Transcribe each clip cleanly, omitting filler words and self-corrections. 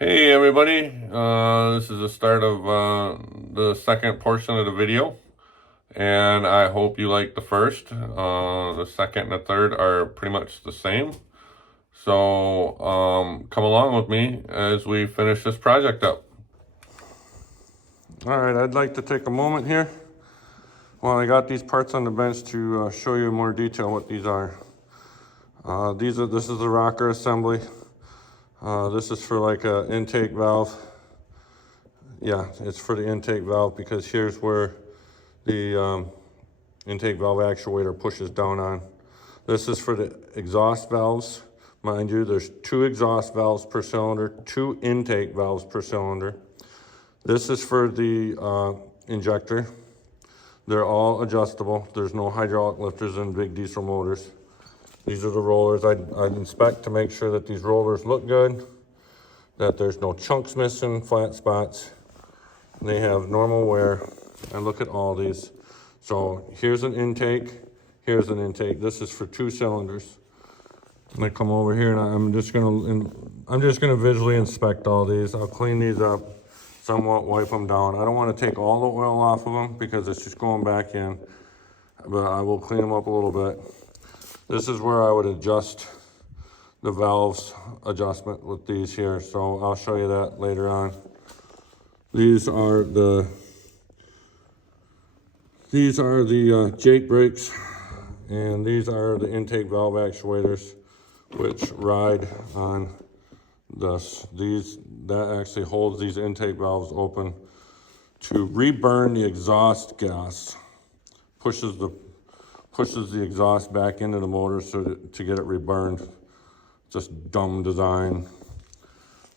Hey everybody, this is the start of the second portion of the video, and I hope you like the first. The second and the third are pretty much the same, so come along with me as we finish this project up. Alright, I'd like to take a moment here while I got these parts on the bench to show you in more detail what these are. This is the rocker assembly. This is for like an intake valve. Yeah, it's for the intake valve because here's where the intake valve actuator pushes down on. This is for the exhaust valves. Mind you, there's 2 exhaust valves per cylinder, 2 intake valves per cylinder. This is for the injector. They're all adjustable. There's no hydraulic lifters in big diesel motors. These are the rollers. I'd inspect to make sure that these rollers look good, that there's no chunks missing, flat spots. They have normal wear. I look at all these. So here's an intake, here's an intake. This is for 2 cylinders. I come over here and I'm just gonna visually inspect all these. I'll clean these up somewhat, wipe them down. I don't want to take all the oil off of them because it's just going back in, but I will clean them up a little bit. This is where I would adjust the valves adjustment with these here. So I'll show you that later on. These are the Jake brakes, and these are the intake valve actuators, which ride on this. That actually holds these intake valves open to reburn the exhaust gas, pushes the exhaust back into the motor to get it reburned. Just dumb design,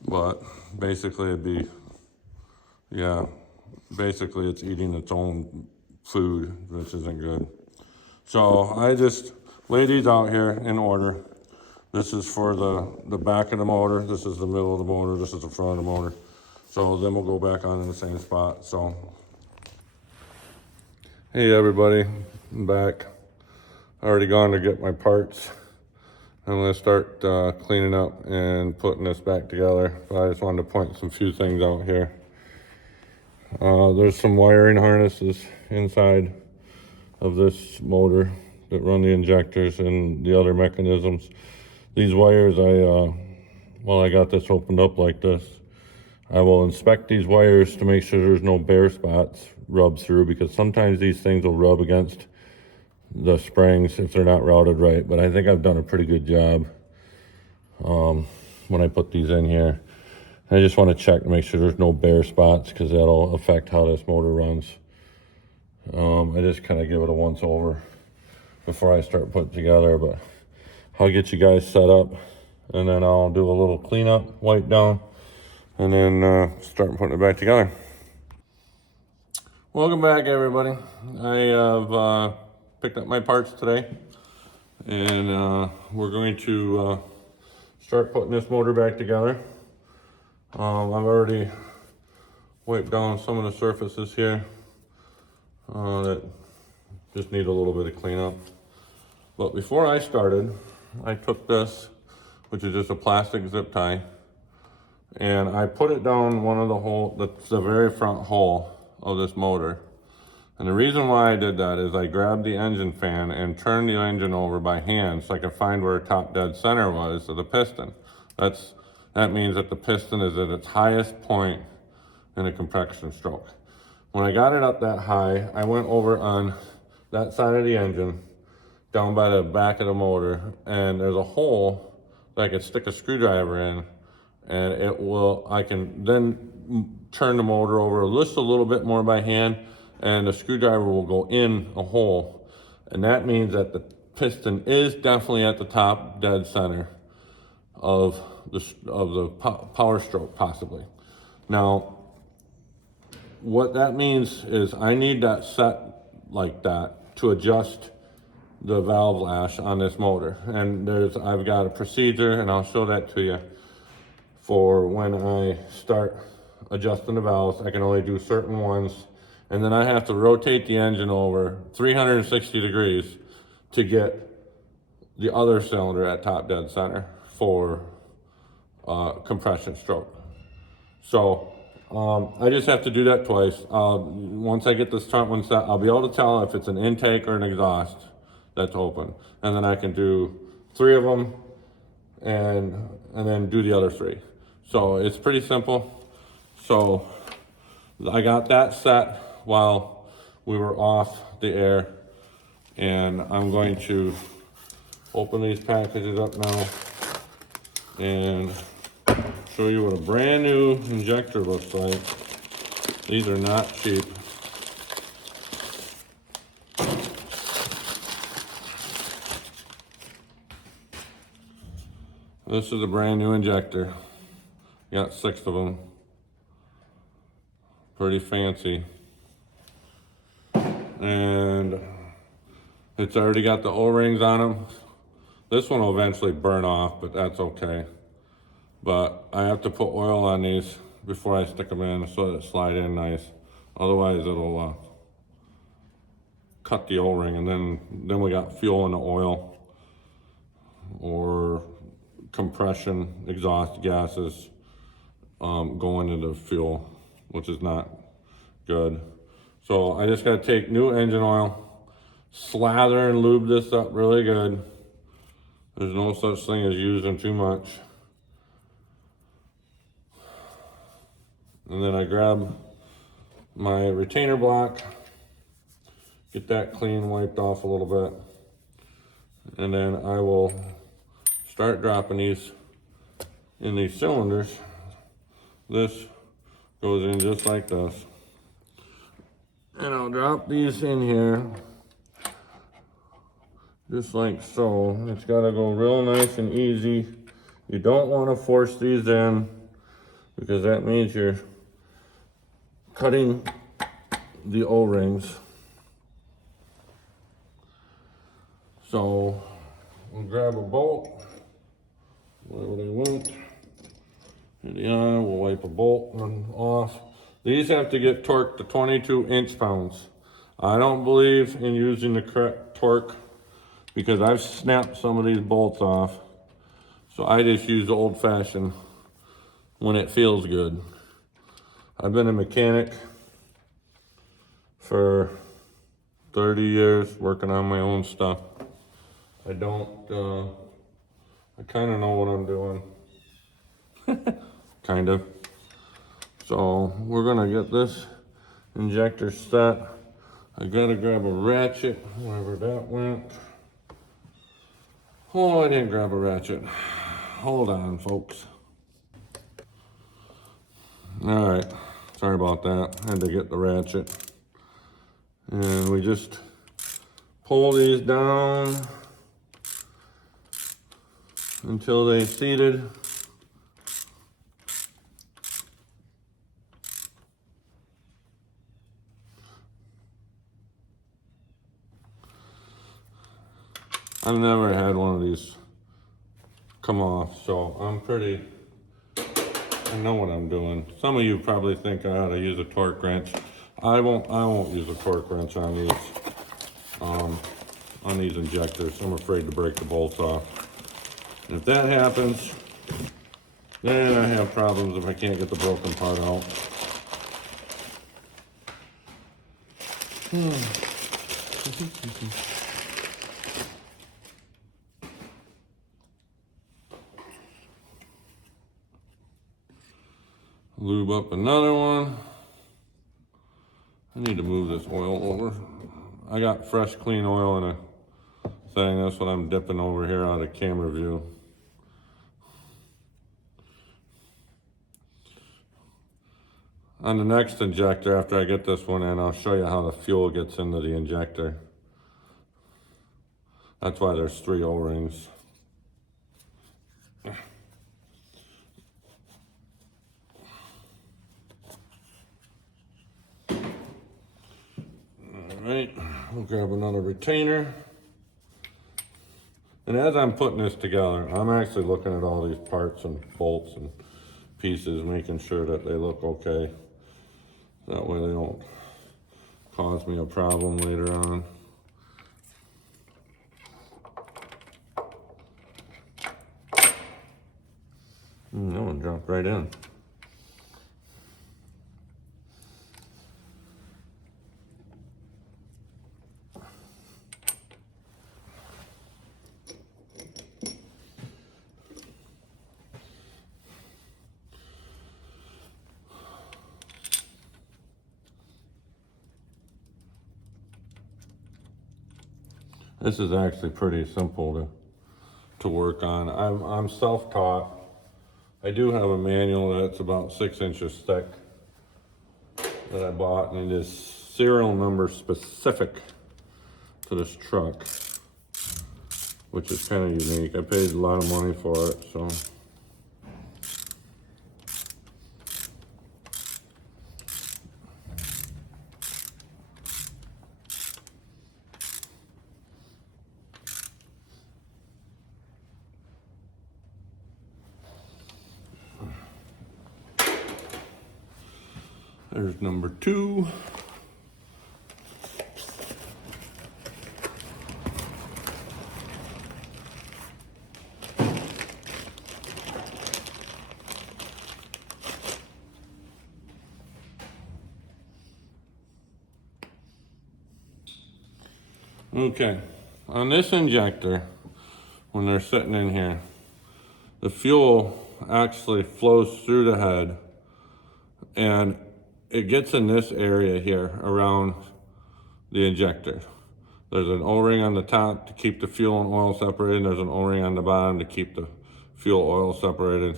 but basically basically it's eating its own food, which isn't good. So I just lay these out here in order. This is for the back of the motor, this is the middle of the motor, this is the front of the motor. So then we'll go back on in the same spot. So, hey everybody, I'm back. Already gone to get my parts. I'm gonna start cleaning up and putting this back together. But I just wanted to point some few things out here. There's some wiring harnesses inside of this motor that run the injectors and the other mechanisms. These wires, I got this opened up like this. I will inspect these wires to make sure there's no bare spots rubbed through, because sometimes these things will rub against the springs if they're not routed right. But I think I've done a pretty good job when I put these in here. I just want to check to make sure there's no bare spots, because that'll affect how this motor runs. I just kind of give it a once over before I start putting together, but I'll get you guys set up and then I'll do a little cleanup, wipe down, and then start putting it back together. Welcome back everybody. I have picked up my parts today, and we're going to start putting this motor back together. I've already wiped down some of the surfaces here that just need a little bit of cleanup. But before I started, I took this, which is just a plastic zip tie, and I put it down one of the very front hole of this motor. And the reason why I did that is I grabbed the engine fan and turned the engine over by hand so I could find where top dead center was of the piston. That means that the piston is at its highest point in a compression stroke. When I got it up that high, I went over on that side of the engine, down by the back of the motor, and there's a hole that I could stick a screwdriver in, and I can then turn the motor over just a little bit more by hand, and the screwdriver will go in a hole. And that means that the piston is definitely at the top dead center of the power stroke, possibly. Now, what that means is I need that set like that to adjust the valve lash on this motor. And I've got a procedure, and I'll show that to you, for when I start adjusting the valves. I can only do certain ones, and then I have to rotate the engine over 360 degrees to get the other cylinder at top dead center for compression stroke. So I just have to do that twice. Once I get this front one set, I'll be able to tell if it's an intake or an exhaust that's open. And then I can do 3 of them and then do the other 3. So it's pretty simple. So I got that set while we were off the air, and I'm going to open these packages up now and show you what a brand new injector looks like. These are not cheap. This is a brand new injector. Got 6 of them. Pretty fancy. And it's already got the O-rings on them. This one will eventually burn off, but that's okay. But I have to put oil on these before I stick them in so that it slide in nice. Otherwise it'll cut the O-ring, and then we got fuel in the oil or compression exhaust gases going into the fuel, which is not good. So I just gotta take new engine oil, slather and lube this up really good. There's no such thing as using too much. And then I grab my retainer block, get that clean, wiped off a little bit. And then I will start dropping these in these cylinders. This goes in just like this. And I'll drop these in here, just like so. It's gotta go real nice and easy. You don't wanna force these in, because that means you're cutting the O-rings. So we'll grab a bolt, whatever they want. Hit the eye, we'll wipe a bolt off. These have to get torqued to 22 inch-pounds. I don't believe in using the correct torque because I've snapped some of these bolts off. So I just use the old-fashioned when it feels good. I've been a mechanic for 30 years working on my own stuff. I kind of know what I'm doing. Kind of. So we're gonna get this injector set. I gotta grab a ratchet, wherever that went. Oh, I didn't grab a ratchet. Hold on, folks. All right, sorry about that. Had to get the ratchet. And we just pull these down until they seated. I've never had one of these come off, so I know what I'm doing. Some of you probably think I ought to use a torque wrench. I won't use a torque wrench on these injectors. I'm afraid to break the bolts off. And if that happens, then I have problems if I can't get the broken part out. Lube up another one. I need to move this oil over. I got fresh, clean oil in a thing. That's what I'm dipping over here out of camera view. On the next injector, after I get this one in, I'll show you how the fuel gets into the injector. That's why there's 3 O-rings. Alright, we'll grab another retainer. And as I'm putting this together, I'm actually looking at all these parts and bolts and pieces, making sure that they look okay. That way they don't cause me a problem later on. That one dropped right in. This is actually pretty simple to work on. I'm self-taught. I do have a manual that's about 6 inches thick that I bought, and it is serial number specific to this truck, which is kind of unique. I paid a lot of money for it, so. There's number 2. Okay, on this injector, when they're sitting in here, the fuel actually flows through the head, and it gets in this area here around the injector. There's an O-ring on the top to keep the fuel and oil separated. There's an O-ring on the bottom to keep the fuel oil separated.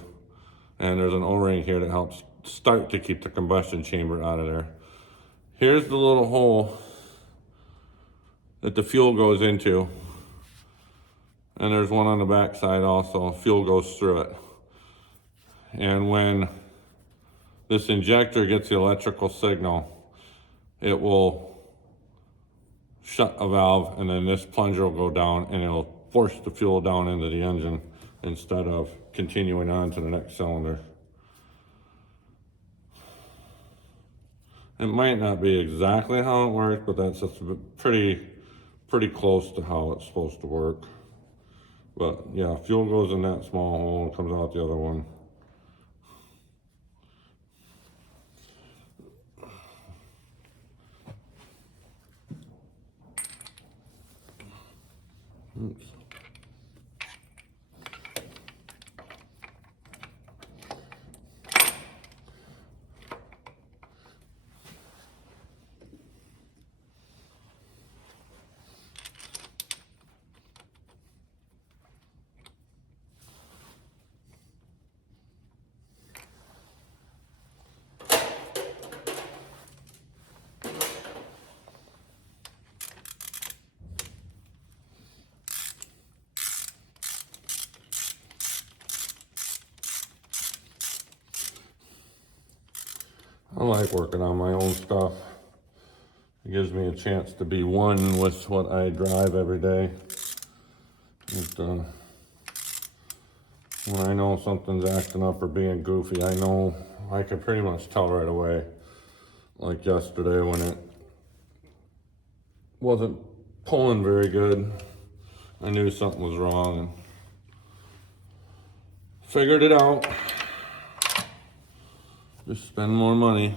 And there's an O-ring here that helps start to keep the combustion chamber out of there. Here's the little hole that the fuel goes into. And there's one on the back side also. Fuel goes through it. And when this injector gets the electrical signal, it will shut a valve, and then this plunger will go down and it'll force the fuel down into the engine instead of continuing on to the next cylinder. It might not be exactly how it works, but that's just pretty close to how it's supposed to work. But yeah, fuel goes in that small hole and comes out the other one. Oops. I like working on my own stuff. It gives me a chance to be one with what I drive every day. When I know something's acting up or being goofy, I know I can pretty much tell right away. Like yesterday when it wasn't pulling very good, I knew something was wrong and figured it out. Just spend more money.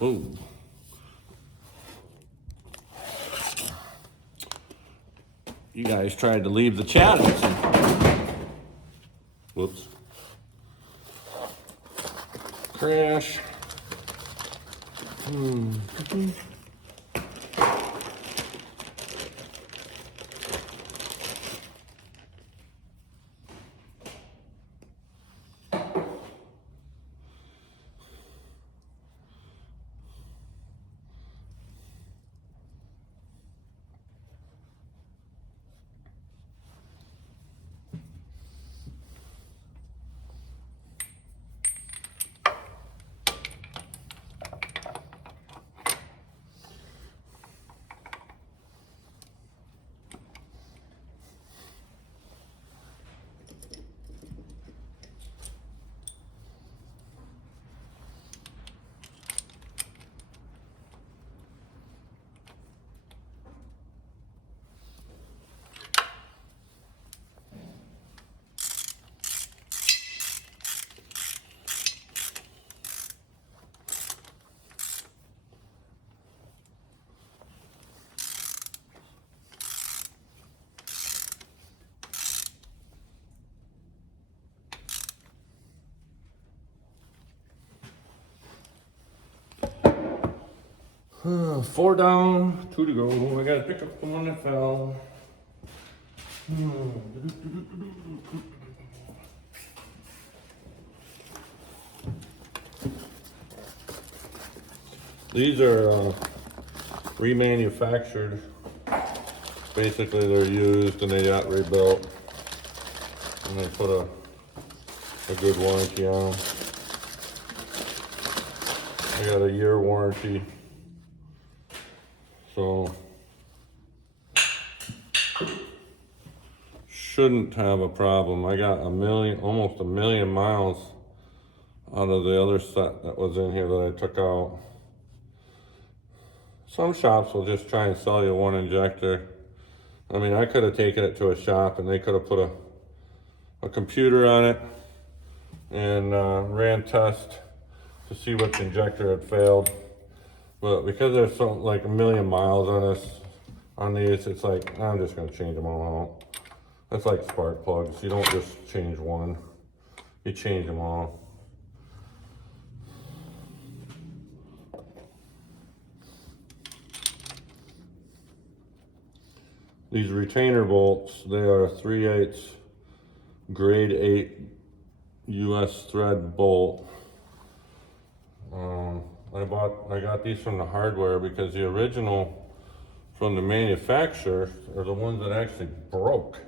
Oh. You guys tried to leave the chat. Whoops. Crash. 4 down, 2 to go. I gotta pick up the one that fell. These are remanufactured. Basically, they're used and they got rebuilt, and they put a good warranty on them. I got a year warranty, so shouldn't have a problem. I got almost a million miles out of the other set that was in here that I took out. Some shops will just try and sell you one injector. I mean, I could have taken it to a shop and they could have put a computer on it and ran tests to see which injector had failed. But because there's like a million miles on these, it's like, I'm just gonna change them all out. That's like spark plugs. You don't just change one, you change them all. These retainer bolts, they are 3/8 grade 8 US thread bolt. I got these from the hardware because the original from the manufacturer are the ones that actually broke.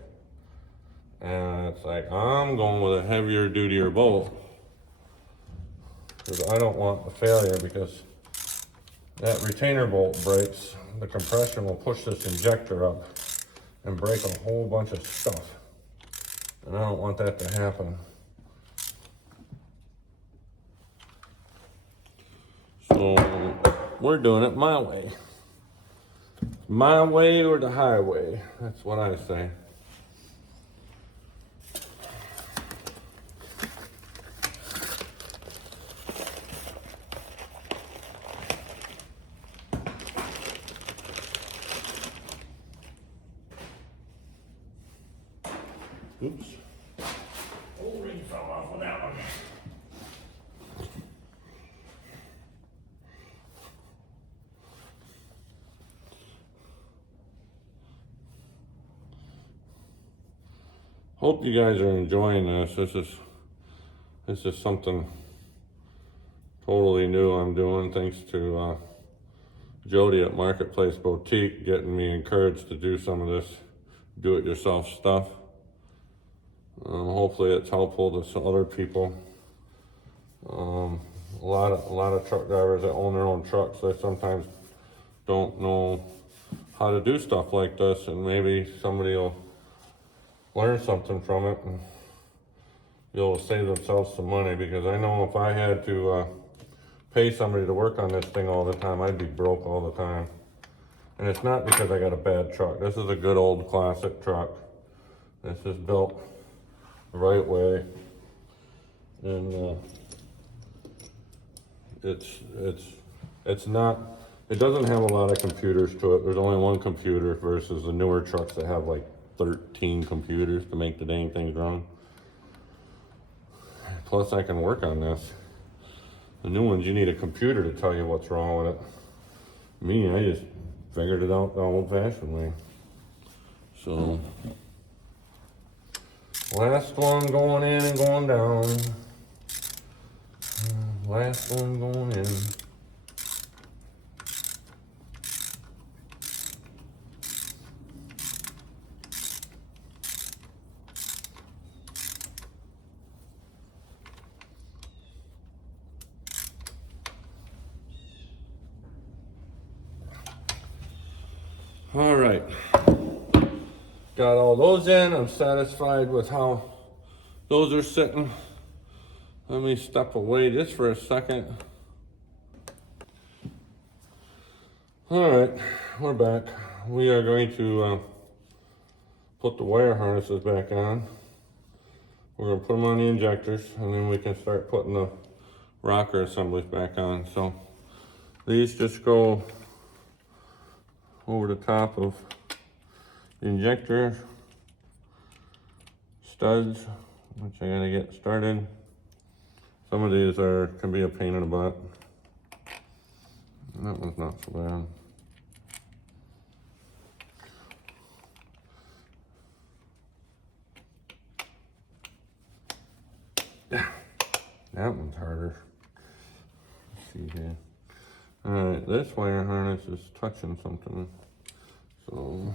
And it's like, I'm going with a heavier, dutier bolt because I don't want a failure, because that retainer bolt breaks, the compression will push this injector up and break a whole bunch of stuff. And I don't want that to happen. So we're doing it my way. My way or the highway. That's what I say. Oops. Oh, ring fell off on that one. Hope you guys are enjoying this. This is something totally new I'm doing, thanks to Jody at Marketplace Boutique getting me encouraged to do some of this do-it-yourself stuff. Hopefully it's helpful to some other people. A lot of truck drivers that own their own trucks, they sometimes don't know how to do stuff like this, and maybe somebody will learn something from it and you'll save themselves some money. Because I know if I had to pay somebody to work on this thing all the time, I'd be broke all the time. And it's not because I got a bad truck. This is a good old classic truck. This is built the right way, and it's not, it doesn't have a lot of computers to it. There's only one computer versus the newer trucks that have like 13 computers to make the dang things run. Plus I can work on this. The new ones, you need a computer to tell you what's wrong with it. Me, I just figured it out the old-fashioned way. So, last one going in and going down. Last one going in. All right, got all those in. I'm satisfied with how those are sitting. Let me step away just for a second. All right, we're back. We are going to put the wire harnesses back on. We're gonna put them on the injectors, and then we can start putting the rocker assemblies back on. So these just go over the top of the injector studs, which I gotta get started. Some of these can be a pain in the butt. That one's not so bad. That one's harder. Let's see here. Alright, this wire harness is touching something. So,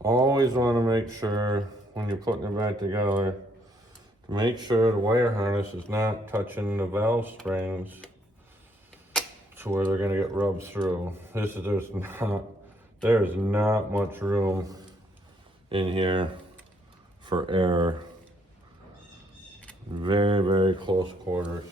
always want to make sure when you're putting it back together to make sure the wire harness is not touching the valve springs to where they're going to get rubbed through. There's not much room in here for error. Very, very close quarters.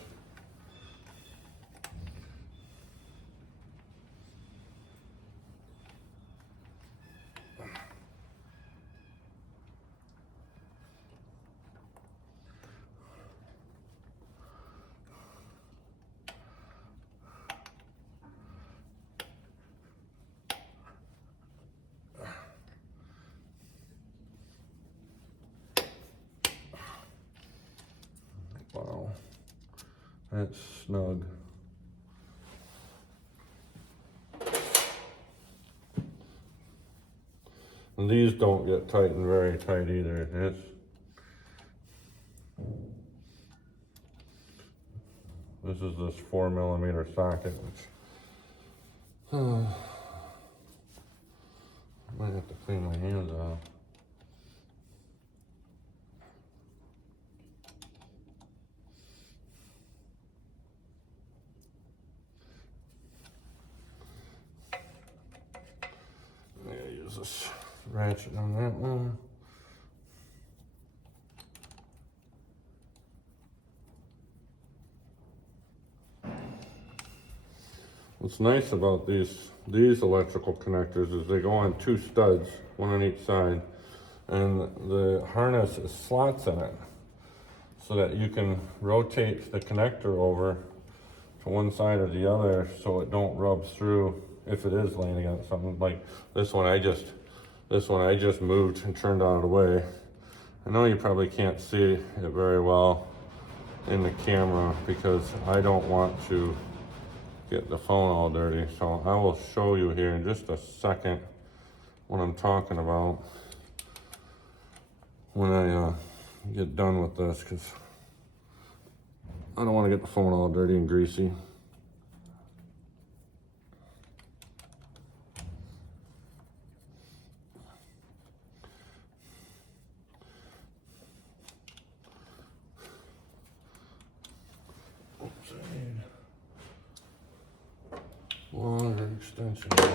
Wow, that's snug. And these don't get tightened very tight either. This is this 4mm socket, which might have to clean my hands off. I'm gonna use this ratchet on that one. What's nice about these electrical connectors is they go on 2 studs, one on each side, and the harness is slots in it so that you can rotate the connector over to one side or the other so it don't rub through if it is laying against something. Like this one I just moved and turned out of the way. I know you probably can't see it very well in the camera because I don't want to get the phone all dirty, so I will show you here in just a second what I'm talking about when I get done with this, because I don't want to get the phone all dirty and greasy. Oops, I need longer extension cord.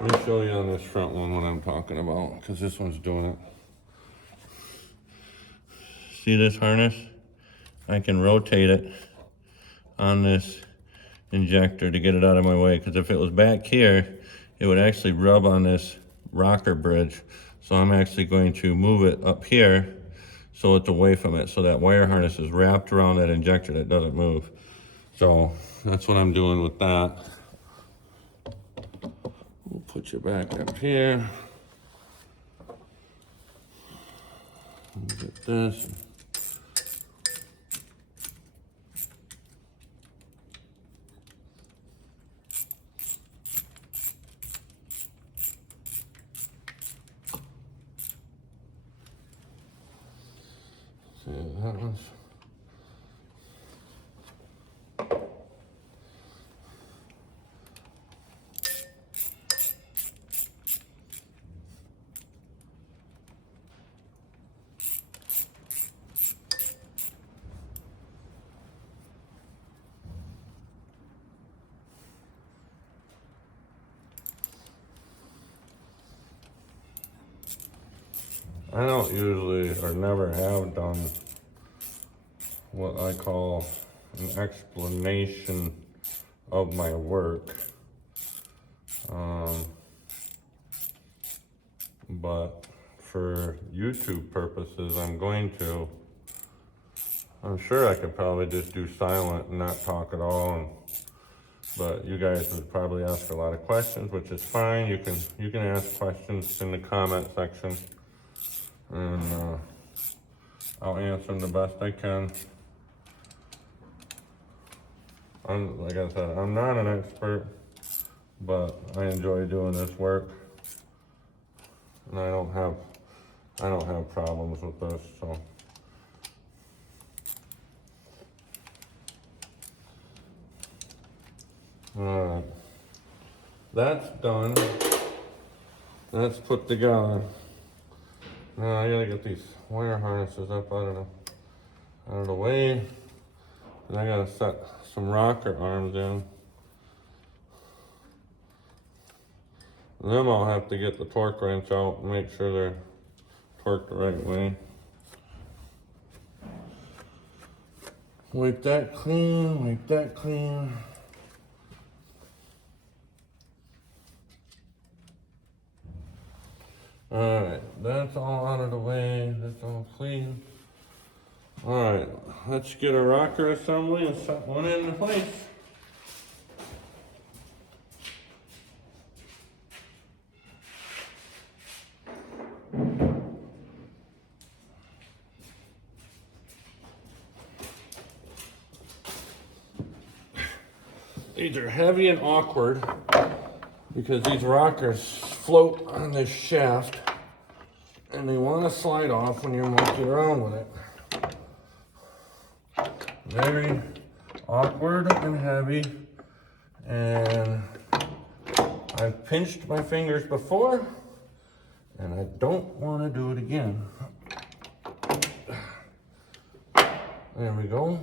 Let me show you on this front one what I'm talking about, because this one's doing it. See this harness? I can rotate it on this injector to get it out of my way, because if it was back here, it would actually rub on this rocker bridge. So I'm actually going to move it up here so it's away from it, so that wire harness is wrapped around that injector that doesn't move. So that's what I'm doing with that. We'll put you back up here. Get this. See, that one's. I don't usually or never have done what I call an explanation of my work. But for YouTube purposes, I'm sure I could probably just do silent and not talk at all. But you guys would probably ask a lot of questions, which is fine. You can ask questions in the comment section, and I'll answer them the best I can. Like I said, I'm not an expert, but I enjoy doing this work, and I don't have problems with this. So. Alright, that's done. That's put together. Now I gotta get these wire harnesses up out of the way. And I gotta set some rocker arms in. And then I'll have to get the torque wrench out and make sure they're torqued the right way. Wipe that clean, wipe that clean. Alright, that's all out of the way, that's all clean. Alright, let's get a rocker assembly and set one into place. These are heavy and awkward because these rockers float on this shaft and they want to slide off when you're monkeying around with it. Very awkward and heavy, and I've pinched my fingers before and I don't want to do it again. There we go.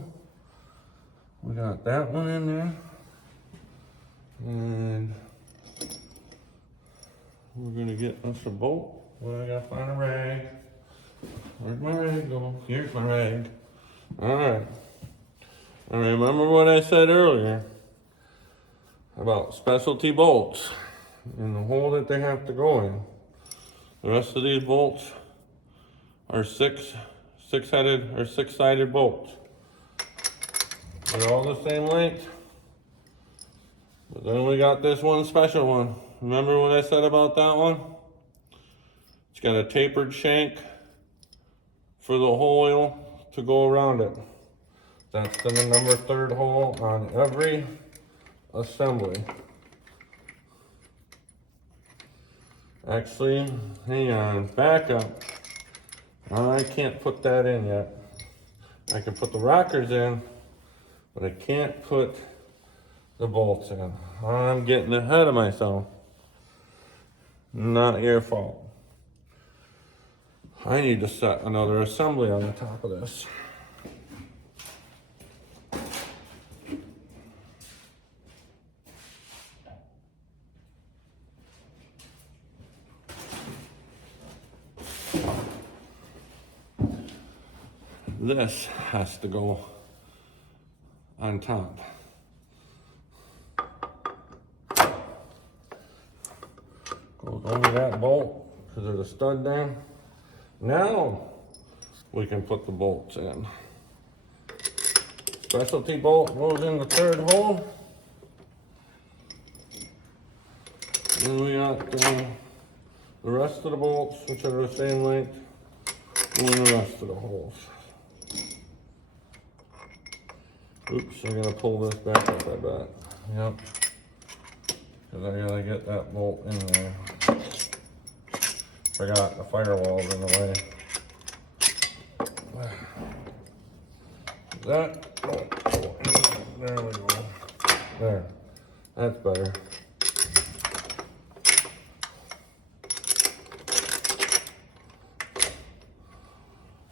We got that one in there. And we're gonna get us a bolt. Well, I gotta find a rag. Where's my rag go? Here's my rag. Alright. And remember what I said earlier about specialty bolts and the hole that they have to go in. The rest of these bolts are six-headed or six-sided bolts. They're all the same length. But then we got this one special one. Remember what I said about that one? It's got a tapered shank for the hole to go around it. That's the number 3rd hole on every assembly. Actually, hang on, back up. I can't put that in yet. I can put the rockers in, but I can't put the bolts in. I'm getting ahead of myself. Not your fault. I need to set another assembly on the top of this. This has to go on top. Goes over that bolt because there's a stud there. Now we can put the bolts in. Specialty bolt goes in the 3rd hole. And we got the rest of the bolts, which are the same length, in the rest of the holes. Oops, I'm gonna pull this back up, I bet. Yep. Because I gotta get that bolt in there. Forgot the firewall's in the way. That bolt. There we go. There. That's better.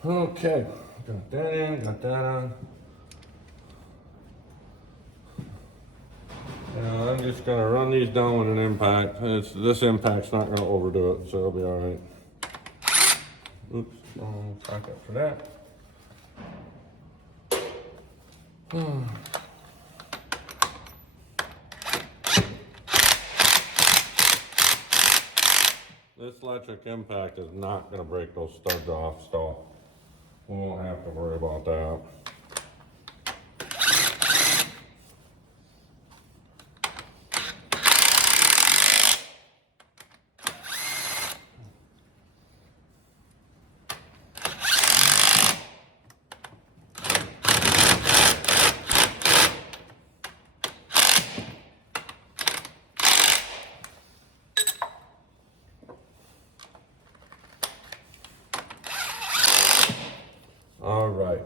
Okay. Got that in, got that on. I'm just gonna run these down with an impact. This impact's not gonna overdo it, so it'll be all right. Oops, back up for that. This electric impact is not going to break those studs off, so we won't have to worry about that. All right.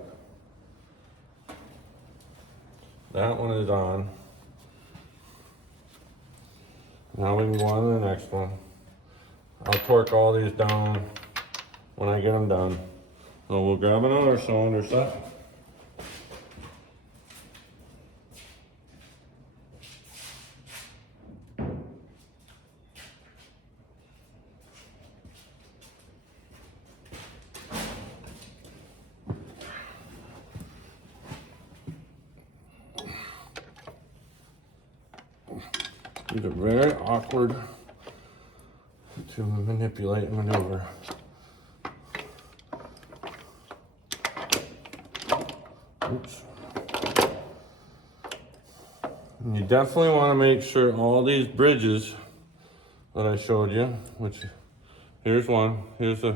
That one is on. Now we can go on to the next one. I'll torque all these down when I get them done. So we'll grab another cylinder set. These are very awkward to manipulate and maneuver. Oops. And you definitely want to make sure all these bridges that I showed you, which here's one, here's a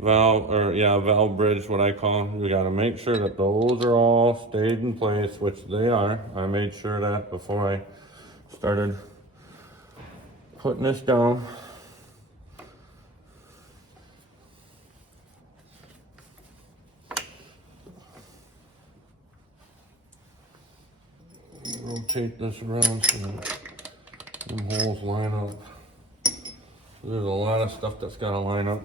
valve, or yeah, valve bridge, what I call them. We got to make sure that those are all stayed in place, which they are. I made sure that before I started putting this down. Rotate this around so that them holes line up. There's a lot of stuff that's got to line up.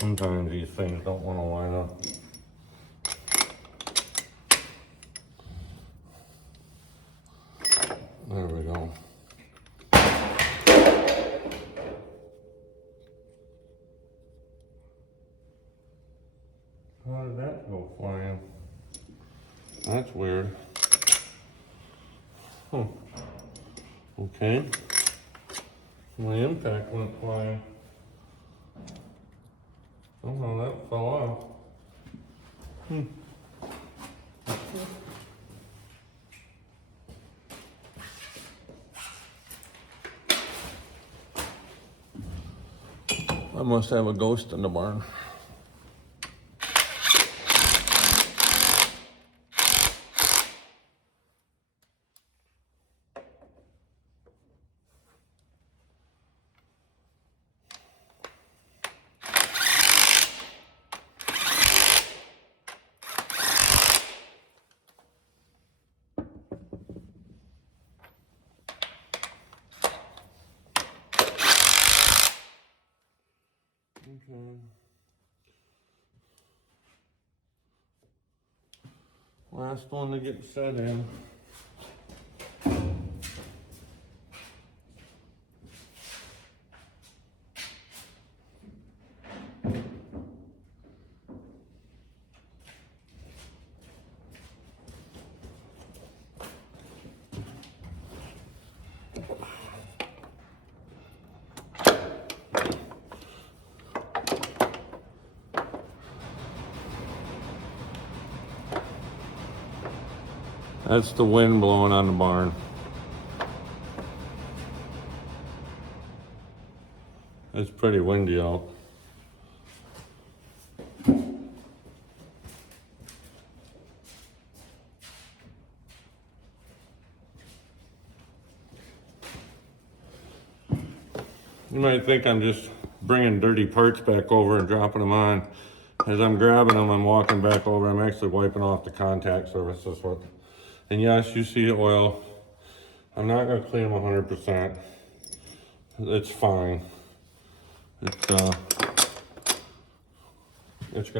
Sometimes these things don't want to line up. There we go. How did that go flying? That's weird. Huh. Okay. My impact went flying. Somehow that fell off. I must have a ghost in the barn. Okay. Last one to get set in. That's the wind blowing on the barn. It's pretty windy out. might think I'm just bringing dirty parts back over and dropping them on. As I'm grabbing them, I'm walking back over. I'm actually wiping off the contact surfaces. And yes, you see oil. I'm not going to clean them 100%. It's fine. It's going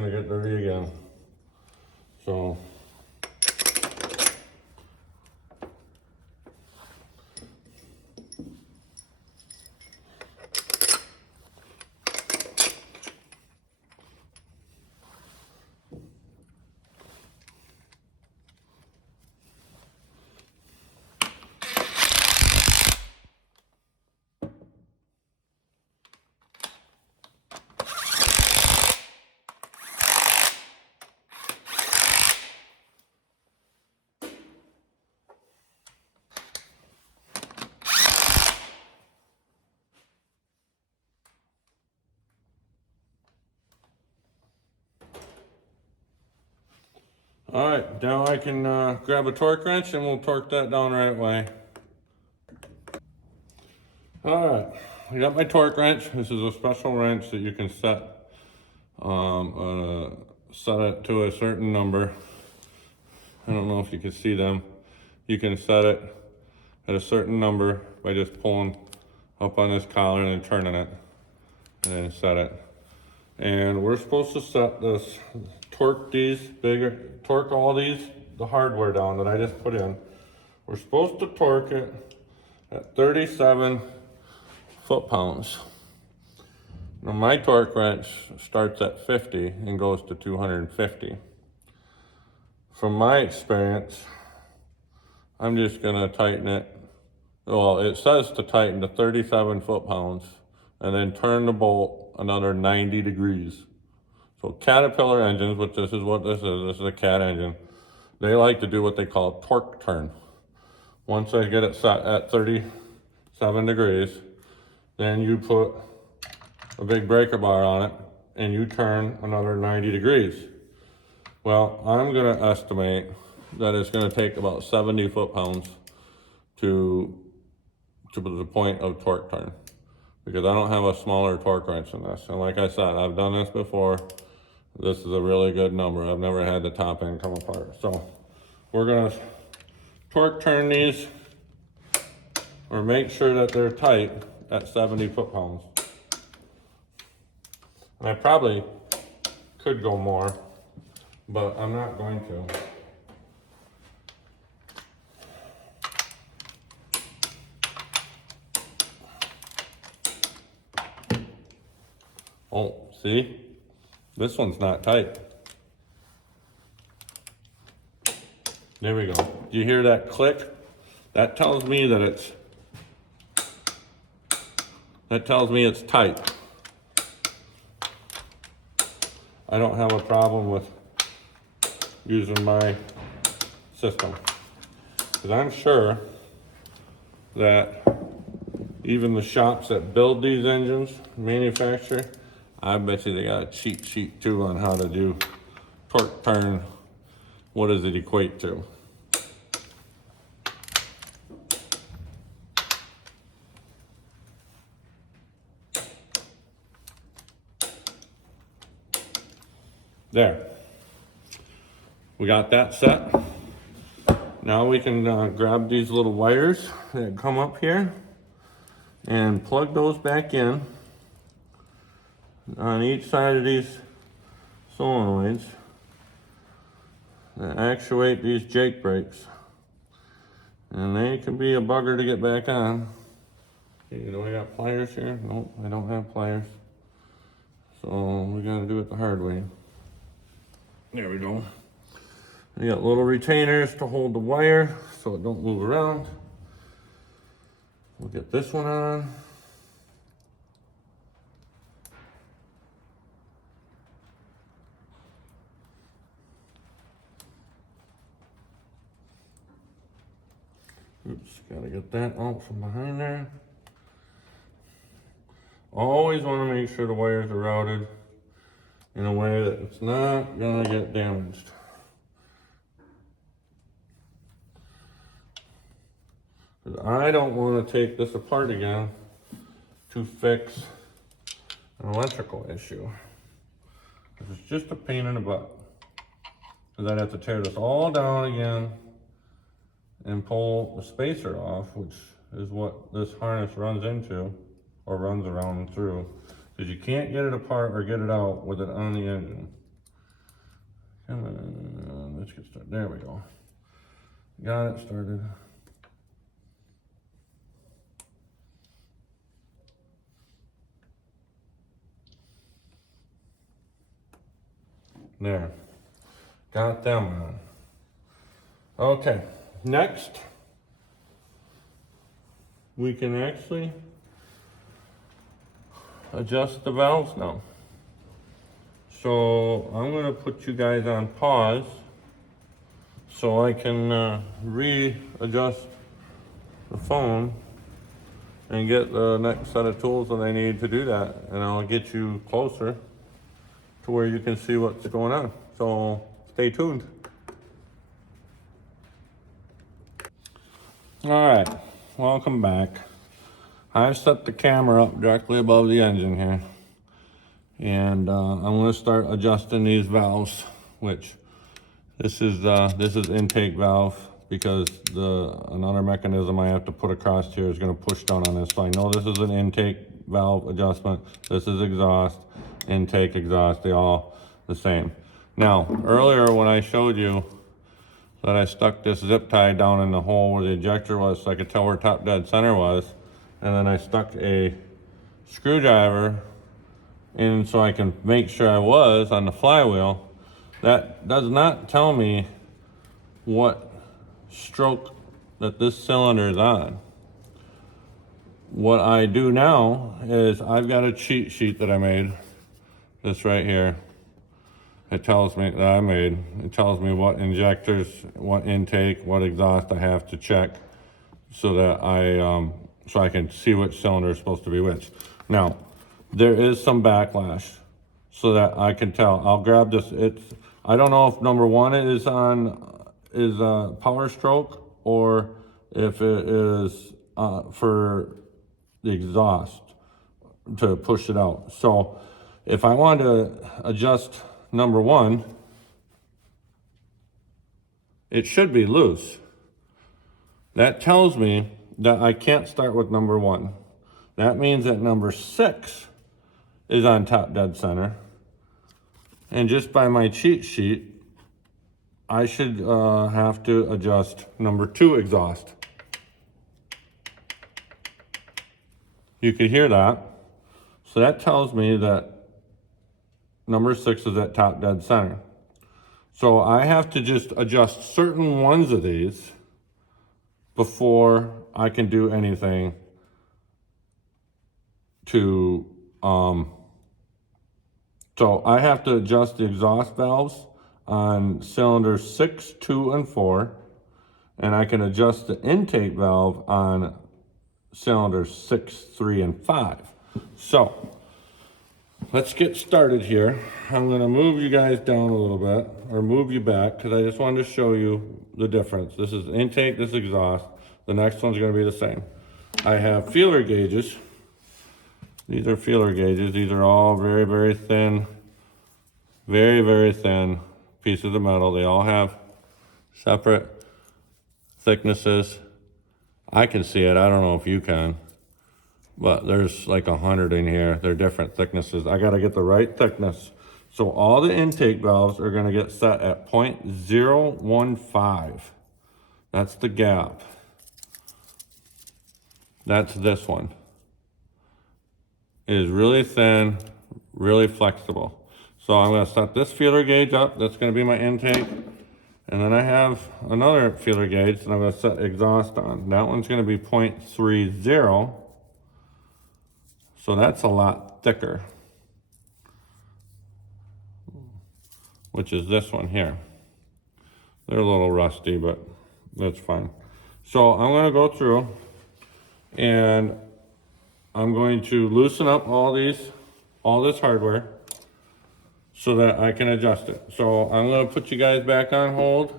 to get dirty again. So. All right, now I can grab a torque wrench and we'll torque that down right away. All right, I got my torque wrench. This is a special wrench that you can set it to a certain number. I don't know if you can see them. You can set it at a certain number by just pulling up on this collar and then turning it, and then set it. And we're supposed to set this, torque all these, the hardware down that I just put in. We're supposed to torque it at 37 foot-pounds. Now my torque wrench starts at 50 and goes to 250. From my experience, I'm just gonna tighten it. Well, it says to tighten to 37 foot-pounds and then turn the bolt another 90 degrees. So Caterpillar engines, which this is what this is a Cat engine, they like to do what they call a torque turn. Once I get it set at 37 degrees, then you put a big breaker bar on it and you turn another 90 degrees. Well, I'm gonna estimate that it's gonna take about 70 foot-pounds to the point of torque turn, because I don't have a smaller torque wrench than this. And like I said, I've done this before. This is a really good number. I've never had the top end come apart. So we're gonna torque turn these, or make sure that they're tight at 70 foot-pounds. And I probably could go more, but I'm not going to. Oh, see? This one's not tight. There we go. Do you hear that click? That tells me that it's tight. I don't have a problem with using my system, because I'm sure that even the shops that build these engines, manufacture, I bet you they got a cheat sheet too on how to do torque turn. What does it equate to? There. We got that set. Now we can grab these little wires that come up here and plug those back in on each side of these solenoids that actuate these Jake brakes. And they can be a bugger to get back on. Okay, do I got pliers here? Nope, I don't have pliers. So we gotta do it the hard way. There we go. We got little retainers to hold the wire so it don't move around. We'll get this one on. Oops, gotta get that out from behind there. Always want to make sure the wires are routed in a way that it's not gonna get damaged. I don't want to take this apart again to fix an electrical issue. It's just a pain in the butt. Because I'd have to tear this all down again and pull the spacer off, which is what this harness runs into or runs around through. Because you can't get it apart or get it out with it on the engine. Come on, let's get started. There we go. Got it started. There. Got them on. Okay, next we can actually adjust the valves now. So I'm going to put you guys on pause so I can readjust the phone and get the next set of tools that I need to do that, and I'll get you closer to where you can see what's going on. So stay tuned. All right, welcome back. I've set the camera up directly above the engine here, and I'm going to start adjusting these valves. Which this is intake valve, because another mechanism I have to put across here is going to push down on this. So I know this is an intake valve adjustment. This is exhaust, intake, exhaust. They all the same. Now earlier when I showed you that I stuck this zip tie down in the hole where the ejector was, so I could tell where top dead center was, and then I stuck a screwdriver in so I can make sure I was on the flywheel. That does not tell me what stroke that this cylinder is on. What I do now is I've got a cheat sheet that I made, this right here. It tells me that I made. It tells me what injectors, what intake, what exhaust I have to check, so that I can see which cylinder is supposed to be which. Now, there is some backlash, so that I can tell. I'll grab this. I don't know if number one is power stroke, or if it is for the exhaust to push it out. So if I want to adjust number one, it should be loose. That tells me that I can't start with number one. That means that number 6 is on top dead center. And just by my cheat sheet, I should have to adjust number 2 exhaust. You could hear that. So that tells me that number 6 is at top dead center. So I have to just adjust certain ones of these before I can do anything to, so I have to adjust the exhaust valves on cylinders 6, 2, and 4, and I can adjust the intake valve on cylinders 6, 3, and 5. So let's get started here. I'm going to move you guys down a little bit, or move you back, because I just wanted to show you the difference. This is intake, this is exhaust. The next one's going to be the same. I have feeler gauges. These are feeler gauges. These are all very, very thin, very, very thin pieces of metal. They all have separate thicknesses. I can see it. I don't know if you can. But there's like 100 in here. They're different thicknesses. I got to get the right thickness. So all the intake valves are going to get set at 0.015. That's the gap. That's this one. It is really thin, really flexible. So I'm going to set this feeler gauge up. That's going to be my intake. And then I have another feeler gauge that I'm going to set exhaust on. That one's going to be 0.30. So that's a lot thicker, which is this one here. They're a little rusty, but that's fine. So I'm going to go through and I'm going to loosen up all this hardware so that I can adjust it. So I'm going to put you guys back on hold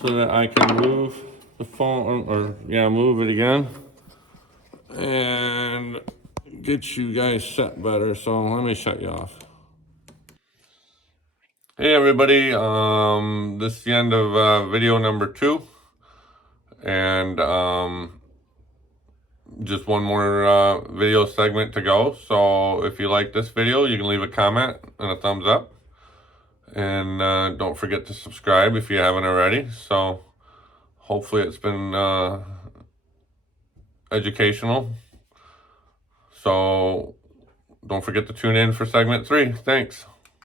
so that I can move the phone, or move it again. And get you guys set better, so let me shut you off. Hey everybody, this is the end of video number 2, and just one more video segment to go. So if you like this video, you can leave a comment and a thumbs up, and don't forget to subscribe if you haven't already. So hopefully it's been educational. So don't forget to tune in for segment 3. Thanks.